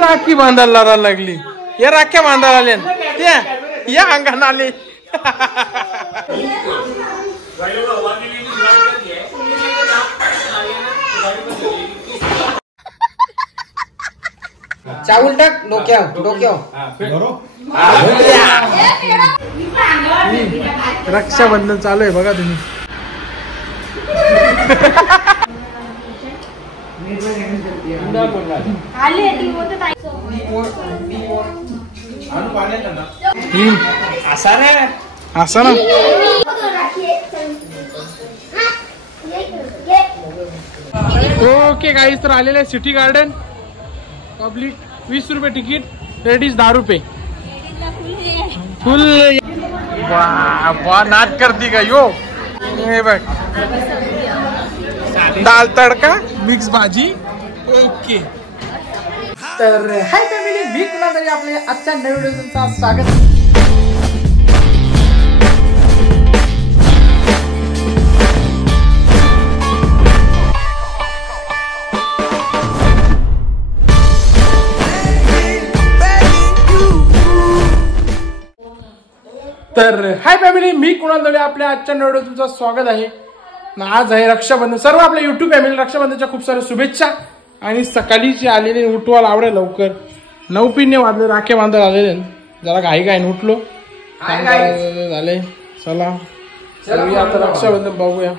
राखी बांधायला लागली. या राख्या बांधायला आल्या या अंगण आले. चावल टाक डोक्यावर रक्षाबंधन चालू आहे बघा तुम्ही. असा ना ओके गाईस, तर आलेले सिटी गार्डन. पब्लिक 20 रुपये तिकीट, लेडीज 10 रुपये. फुल वाह नाच करती का यो. हे बघ दाल तडका मिक्स भाजी. ओके तर हाय फॅमिली, मी कुणाल तरी आपल्या आजच्या नवीन व्हिडिओचं स्वागत. तर हाय फॅमिली, मी कुणाल तरी आपल्या आजच्या व्हिडिओ तुमचं स्वागत आहे. आज आहे रक्षाबंधन. सर्व आपल्या युट्यूब फॅमिली रक्षाबंधनच्या खूप साऱ्या शुभेच्छा. आणि सकाळीची आलेले उठवायला आवडेल लवकर 9 वाजले, राखे बांधायला आलेले. जरा घाई उठलो झाले. चला आता रक्षाबंधन बघूया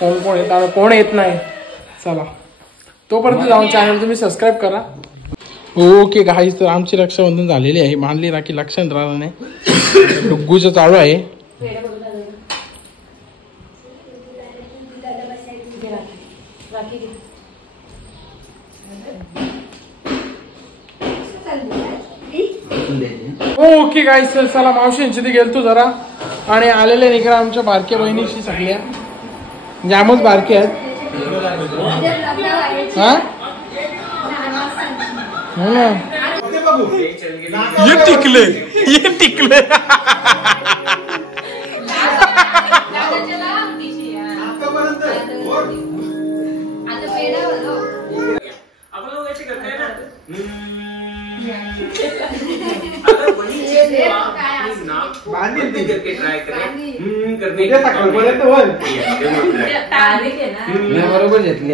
कोण येत कोण येत नाही. चला तोपर्यंत जाऊन चॅनल तुम्ही सबस्क्राईब करा. ओके गाईस, तर आमची रक्षाबंधन झालेली आहे. मानली राखी लक्षात राहिलं नाही. डुग्गूचं चालू आहे. ओके गाईस, चला मावशींची ती गेलतो जरा आणि आलेले निघा आमच्या बारक्या बहिणीशी. सगळ्या जामच बारके आहेत. हा ये टिकले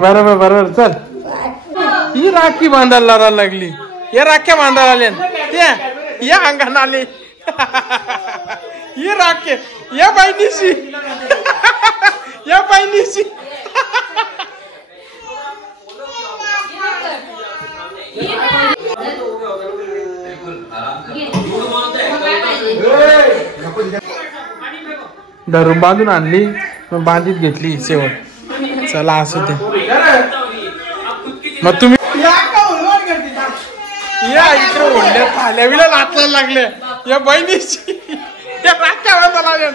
बरोबर. चल ही राखी बांधायला लागली. या राख्या बांधायला आल्या या अंगण आले. ही राखे या बहिणीशी या बहिणीशी. धरून बांधून आणली, मग बांधीत घेतली शेवट. चला असू दे. मग तुम्ही या इकडे ओढल्यात आल्याविला नाचायला लागले. या बहिणीची या राख्या बांधायला आल्या.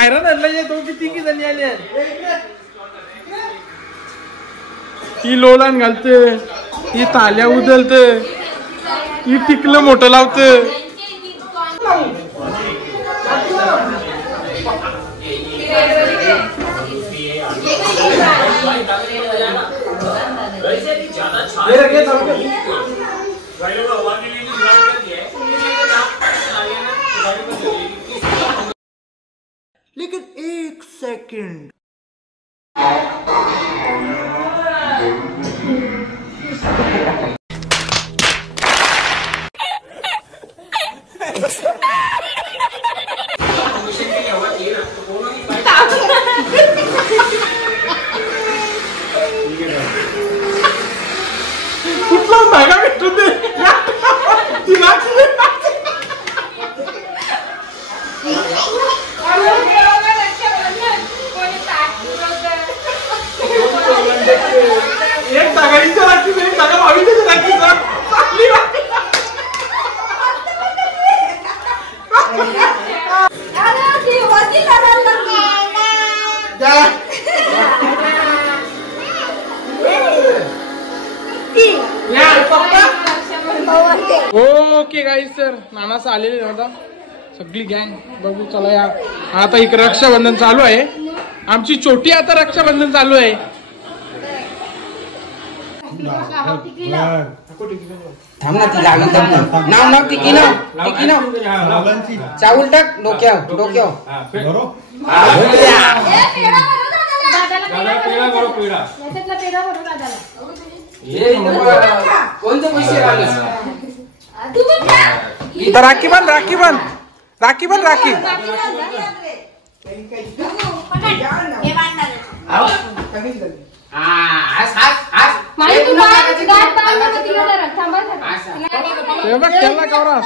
आयरन आणलं दोघी तिघी जणी आले. ती लोलान घालते, ती ताल्या उदलते, ती टिकलं मोठं लावते. लेकिन 1 सेकंड कुठला धागा भेटतो ते एक धागाईच्या राखी, एक धागा भावीच्या राखीचा. ओके गाईस, सर नानाचा आलेले होता सगळी गँग. बघू चला या. आता इकडे रक्षाबंधन चालू आहे. आमची छोटी आता रक्षाबंधन चालू आहे. थांब ना ती लागून थांब नाव नाव टिकी नाव चावल टाक डोक्यावर डोक्यावर कोणते पैसे राखी बन राखी बन राखी बन राखी त्याला करा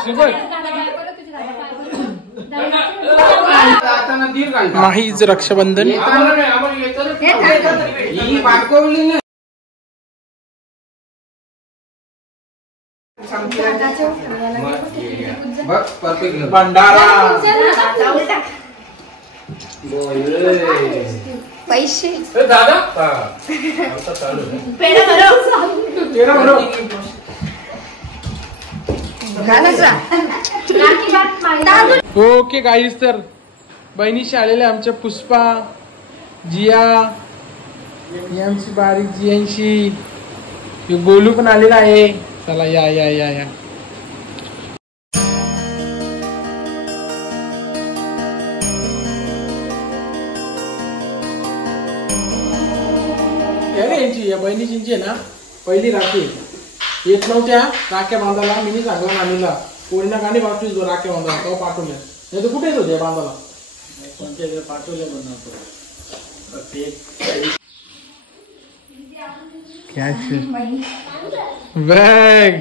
माहीच रक्षाबंधन भंडारा पैसे ओके गाईस तर बहिणीशी आलेल्या आमच्या पुष्पा जिया यांची बारीक जियांशी गोलू पण आलेला आहे. चला या या या या यांची या बहिणीची आहे ना पहिली राखी येत नव्हत्या राख्या बांधायला मी सांगला नानीला कोणीना गाणी पाठवली राख्या बांधायला तो पाठवल्या नाही तर कुठेच होते बांधायला पाठवले बघ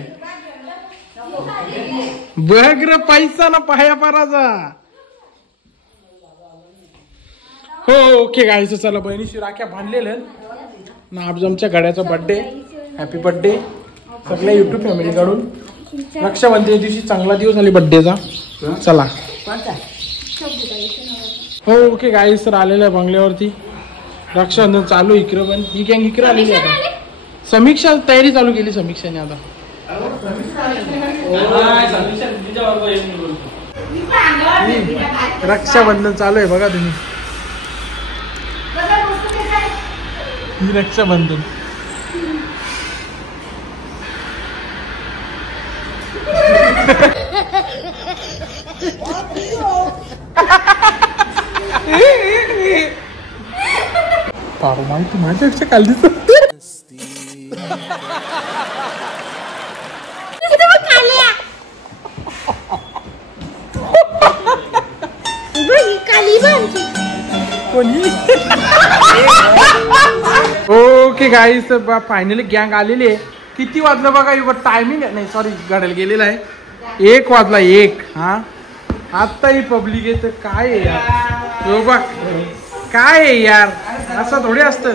बघ र पैसा ना पाया पाराचा. हो ओके गाईस चला बहिणीशी राख्या बांधलेल्या ना आज आमच्या गड्याचा बर्थडे हॅपी बर्थडे सगळ्या युट्यूब फॅमिली कडून. रक्षाबंधन दिवशी चांगला दिवस आली बर्थडेचा. चला हो ओके गाईस तर आलेलं आहे बंगल्यावरती. रक्षाबंधन चालू इकडे पण ही गँग इकडे आलेली आता. समीक्षा तयारी चालू केली समीक्षाने आता. रक्षाबंधन चालू आहे बघा तुम्ही. रक्षाबंधन पारू माहिती माझ्यापेक्षा काल दिसत ओके गाईस फायनली गँग आलेली आहे. किती वाजलं बघा युग टायमिंग नाही सॉरी घडायला गेलेला आहे 1 वाजला 1. हा आता ही पब्लिक आहे तर काय आहे यार. हो बघ काय आहे यार असं थोडे असतं.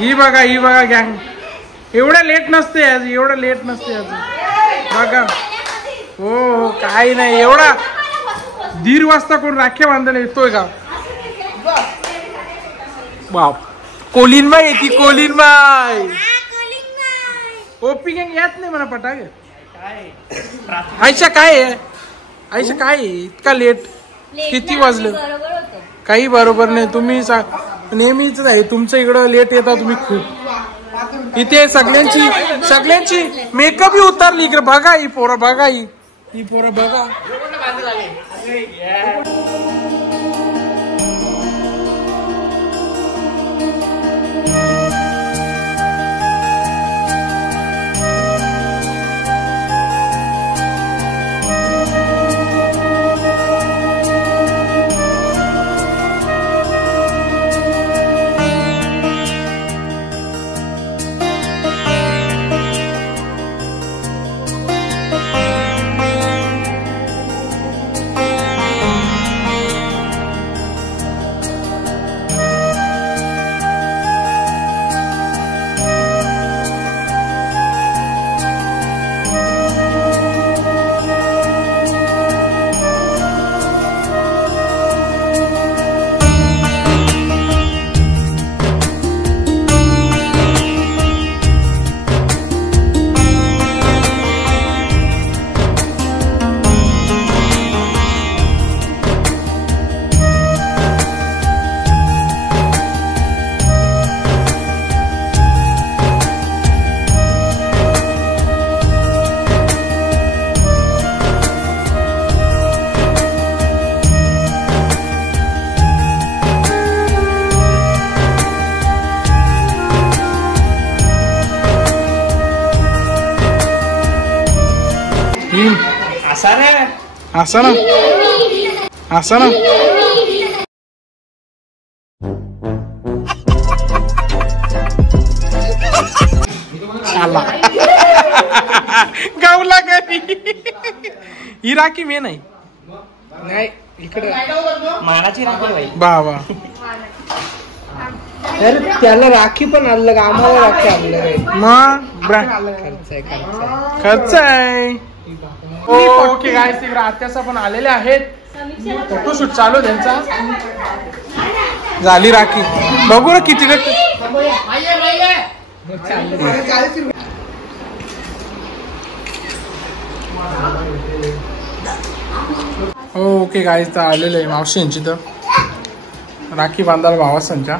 ही बघा गँग एवढं लेट नसते आज एवढं लेट नसते आज बघा. हो काही नाही एवढा 1:30 वाजता कोण राख्या बांधायला येतोय का. बाप कोलिनबाई येते कोलिनबाई. ओपी गँग यात नाही म्हणा पटाक. आयशा काय आहे आयशा काय आहे इतका लेट. किती वाजलं काही बरोबर नाही. तुम्ही नेहमीच आहे तुमचं इकडं लेट येता तुम्ही खूप. इथे सगळ्यांची मेकअप ही उतरली इकडे बघा. ही पोरं बघा ही पोरं बघा. असा रे असं ना असं ना आला गावला घरी ही राखी मे नाही नाही इकडे मानाची राखी बाई बाबा अरे त्याला राखी पण आणलं का आम्हाला राखी आणलं रे मग खर्च आहे खर्च आहे ओके गाईस तिकडे आत्यासा पण आलेले आहेत फोटोशूट चालू त्यांचा झाली राखी बघू ना किती ओके गाईस तर आलेले आहे मावशी यांची तर राखी बांधायला भावासांच्या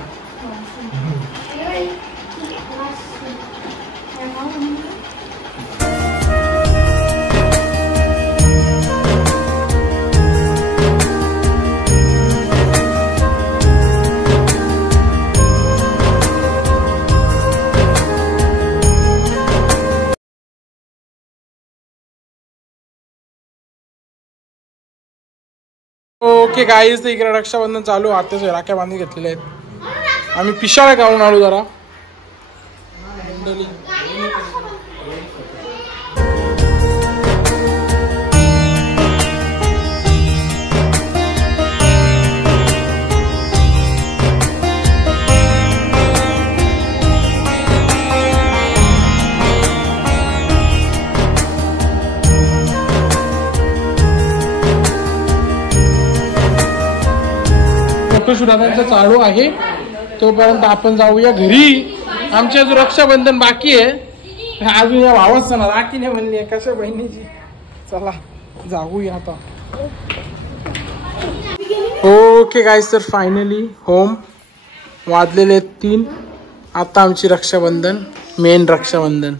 ओके गाईज तर इकडे रक्षाबंधन चालू आत्याच राख्या बांधून घेतलेल्या आहेत आम्ही पिशाळ्या गावून आलो जरा फोटोशूट आता चालू आहे तोपर्यंत आपण जाऊया घरी आमच्या जो रक्षाबंधन बाकी आहे अजून या भावाच ना राखीने म्हणली कशा बहिणीची चला जाऊया आता ओके गाईस तर फायनली होम वाजलेले 3 आता आमची रक्षाबंधन मेन रक्षाबंधन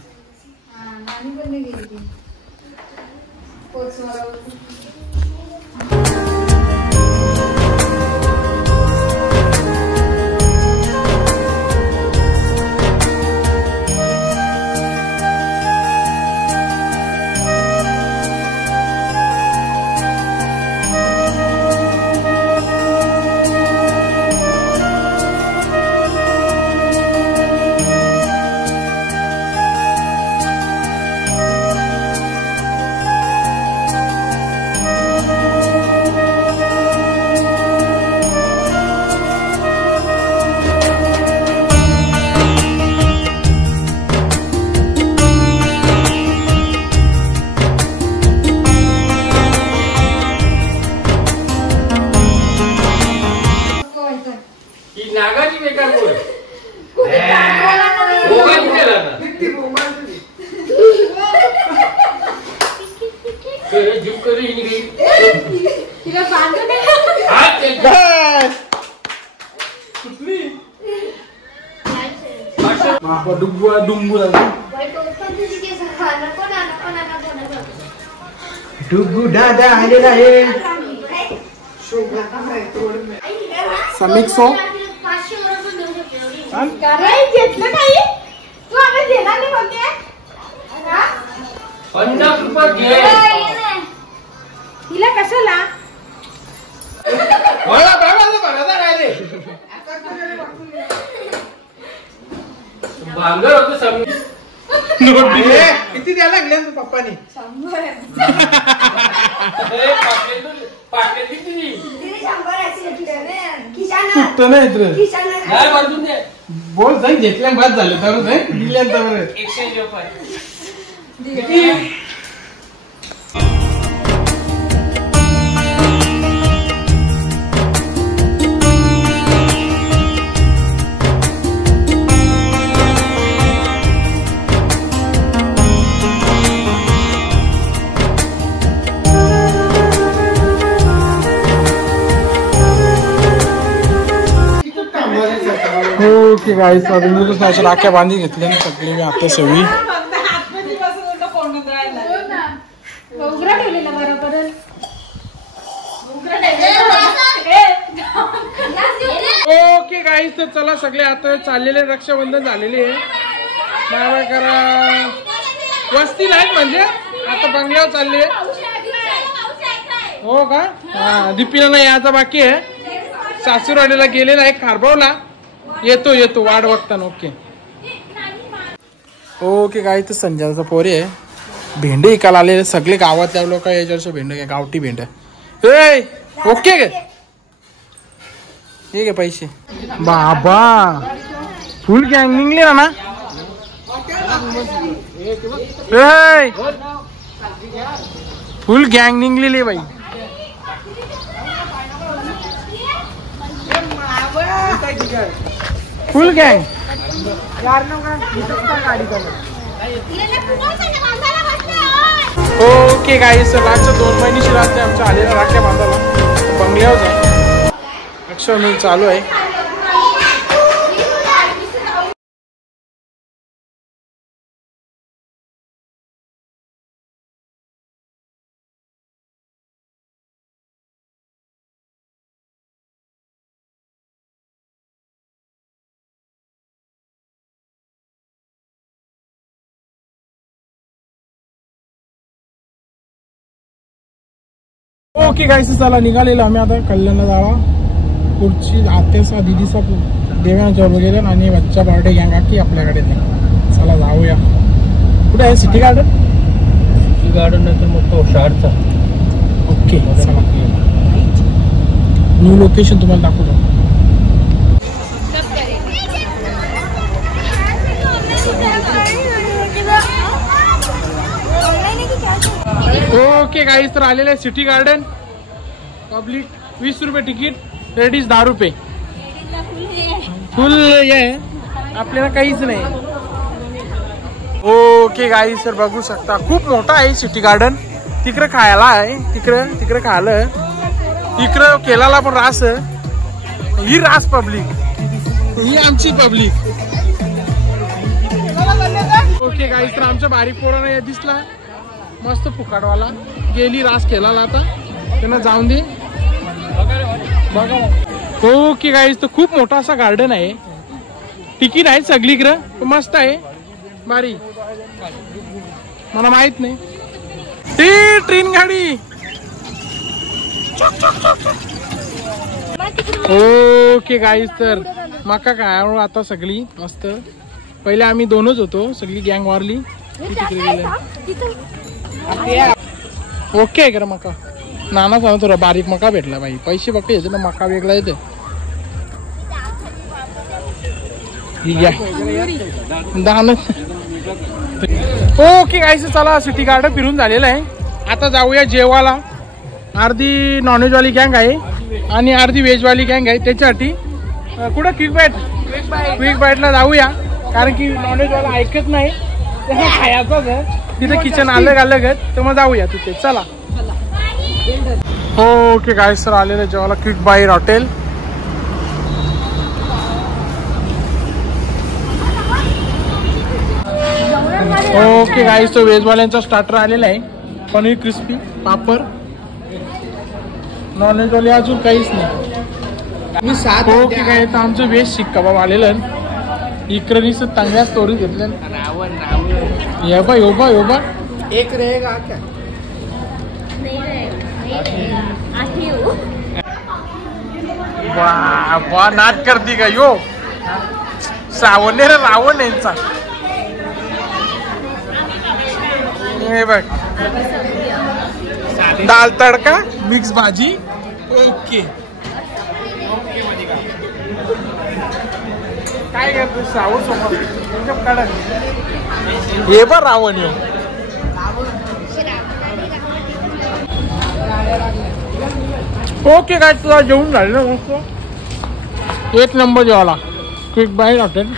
नागाची बेकार डुगू दादा आलेला आहे समीक्षो घेतलं नाही तू आम्ही देणार नाही म्हणते 50 रुपये तिला कशाला भांगर होतं किती द्यायला लागले पप्पानी बोल जाई घेतल्या बाद झाले तर दिल्यानंतर एक्सचेंज ऑफर ओके गाईस अजून राख्या बांधी घेतल्या सगळी मी आता सगळी ओके गाईस तर चला सगळे आता चाललेले रक्षाबंधन झालेले आहे बाबा करा वस्तीला आहेत म्हणजे आता बंगल्यावर चालली आहे. हो का? हा, दीपिला यायचा बाकी आहे. सासूरवाडीला गेलेला आहे, खारबावला. येतो वाट बघताना. ओके काय तर संजयचा पोरी आहे. भेंडे इकायला आलेले सगळे गावातल्या लोक याच्यावर भेंडे गावठी भेंड. ओके गे हे घे पैसे. बाबा फुल गँग निघले ना. फुल गँग निघलेली बाई. फुल गँग. ओके गाईस लास्टच्या 2 महिन्याची रात्री आमच्या आलेल्या राख्या बांधायला बंगल्यावर जाऊ. रक्षाबंधन चालू आहे. ओके गाईस चला निघालेलो आम्ही आता कल्याणला जावा. पुढची आत्याचा दिदीचा देव्याच्या वगैरे आणि बच्चा बर्थडे गँग की आपल्याकडे नाही. चला जाऊया. कुठे आहे सिटी गार्डन? सिटी गार्डन नाही तर मग तो शाळेचा. ओके चला न्यू लोकेशन तुम्हाला दाखवतो. ओके गाईस तर आलेलं आहे सिटी गार्डन. पब्लिक 20 रुपये तिकीट. लेडीज 10 रुपये. फुल आहे आपल्याला काहीच नाही. ओके गाईस तर बघू शकता खूप मोठा आहे सिटी गार्डन. तिकडे खायला आहे तिकडे खायला इकडं केलाला पण रास. ही रास पब्लिक ही आमची पब्लिक. ओके गाईस तर आमच्या बारीक पोरांना दिसला मस्त फुकाटवाला गेली रास केला. आता त्यांना जाऊन दे बघा. ओके गाईस तर खूप मोठा असा गार्डन आहे. तिकीट आहे सगळीकडे मस्त आहे भारी. मला माहित नाही ती ट्रेन गाडी. ओके गाईस तर मका काय आता सगळी मस्त. पहिले आम्ही 2च होतो सगळी गँग वारली. ओके कर मका नाना सांगतो तुला बारीक मका भेटला बाई. पैसे बघते येते ना मका वेगळा येते. ओके गाईस चला सिटी गार्डन फिरून झालेलं आहे. आता जाऊया जेवायला. अर्धी नॉनव्हेजवाली गँग आहे आणि अर्धी व्हेजवाली गँग आहे. त्याच्यासाठी कुठं क्विक बाईटला जाऊया कारण की नॉनव्हेजवाला ऐकत नाही खायचं आहे. तिथे किचन अलग तर मग जाऊया तिथे. चला ओके गाईस सर आलेलं जेवायला क्विक बाईट हॉटेल. ओके गाईस तो व्हेजवाल्यांचा स्टार्टर आलेला आहे. पनीर क्रिस्पी पापड. नॉनव्हेजवाले अजून काहीच नाही. ओके काय तर आमचं व्हेज शिक्का बाबा आलेलं. इकडे चांगल्या स्टोरी घेतल्या. योबा एक रहेगा क्या? वाह नाट करती का यो. सावने रे रावण यांचा. हे बघ दाल तडका मिक्स भाजी. ओके काय करतो सावण समोर कडक. हे बघ रावण यो. ओके काय तुला जेवून झालं ना मस्त. 1 नंबर जेवायला क्विक बाईट हॉटेल.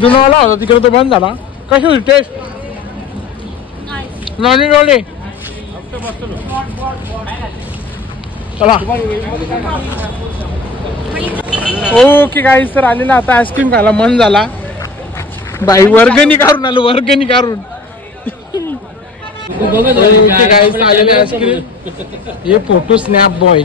जुनावाला होता तिकडे तो बंद झाला. कशी होती टेस्ट? नॉनव्हेजवाले चला. ओके गाईस तर आलेला आता आईस्क्रीम खायला मन झाला. बाई वर्गणी काढून आलो वर्गणी काढून. ओके गाईस आलेले आईस्क्रीम. हे फोटो स्नॅप बॉय.